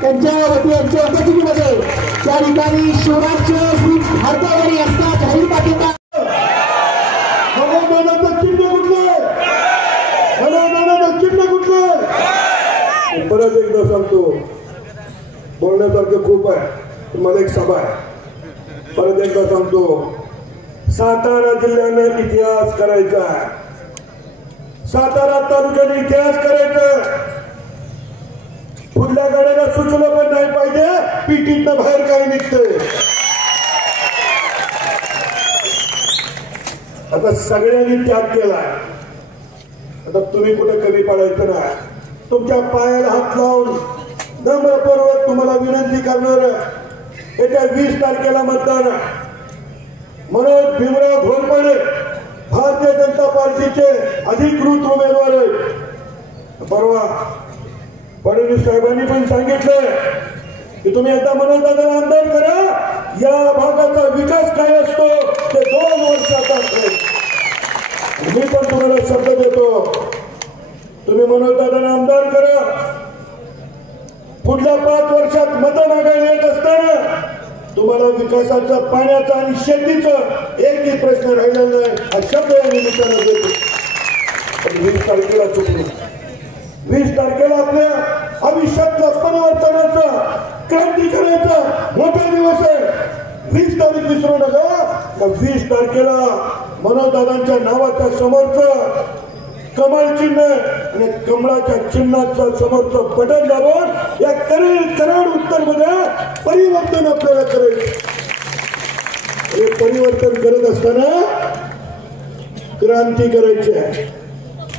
त्यांच्या वतीच्या उपस्थितीमध्ये त्या ठिकाणी शिवराज्य भारतावरी असता जाहीर पाठिंबा परत एकदा सांगतो, बोलण्यासारखं खूप आहे, मला एक सभा आहे. परत एकदा सांगतो, सातारा जिल्ह्याने इतिहास करायचा आहे, सातारा तालुक्याने इतिहास करायचा. पुढल्या गाड्याला सुचलं पण नाही पाहिजे पिटीतनं बाहेर काय निघतंय. आता सगळ्यांनी त्याग केलाय. आता तुम्ही कुठे कमी पडायचं ना. तुमच्या पायाला हात लावून नम्रपूर्वक तुम्हाला विनंती करणार, येत्या 20 तारखेला मतदान. मनोज भीमराव घोरपडे भारतीय जनता पार्टीचे अधिकृत उमेदवार आहेत. परवा फडणवीस साहेबांनी पण सांगितलं की तुम्ही एकदा मनोजदादाला आमदार करा, या भागाचा विकास काय असतो ते 2 वर्षात असेल. मी पण तुम्हाला शब्द देतो, तुम्ही मनोजदादाला आमदार करा. पुढल्या 5 वर्षात मतं मागायला येत असताना तुम्हाला विकासाचा, पाण्याचा आणि शेतीचं एकही प्रश्न राहिलेला नाही हा शब्द या निमित्तानं देतो. 20 तारखेला चुकलो. 20 तारखेला आपल्या आयुष्यातला परिवर्तनाचा, क्रांती करायचा मोठा दिवस आहे. 20 तारीख विसरू नका. 20 तारखेला मनोजदादांच्या नावाच्या समोरचं कमळ चिन्ह आणि कमळाच्या चिन्हाच्या समोरचं बटन दाबून या कराड उत्तर मध्ये परिवर्तन आपल्याला करायचं. हे परिवर्तन करत असताना क्रांती करायची आहे.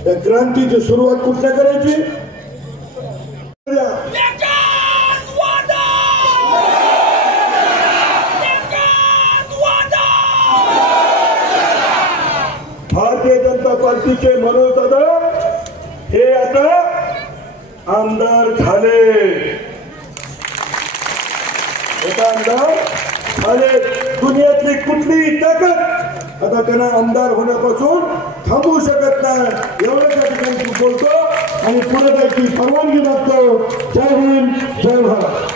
त्या क्रांतीची सुरुवात कुठल्या करायची? भारतीय जनता पार्टीचे मनोजदादा हे आता आमदार झाले. आमदार झाले. दुनियातली कुठलीही ताकद आता त्यांना आमदार होण्यापासून थांबवू शकत नाही. एवढं त्या ठिकाणी बोलतो आणि पुढे त्याची परवानगी मागतो. जय हिंद, जय भारत.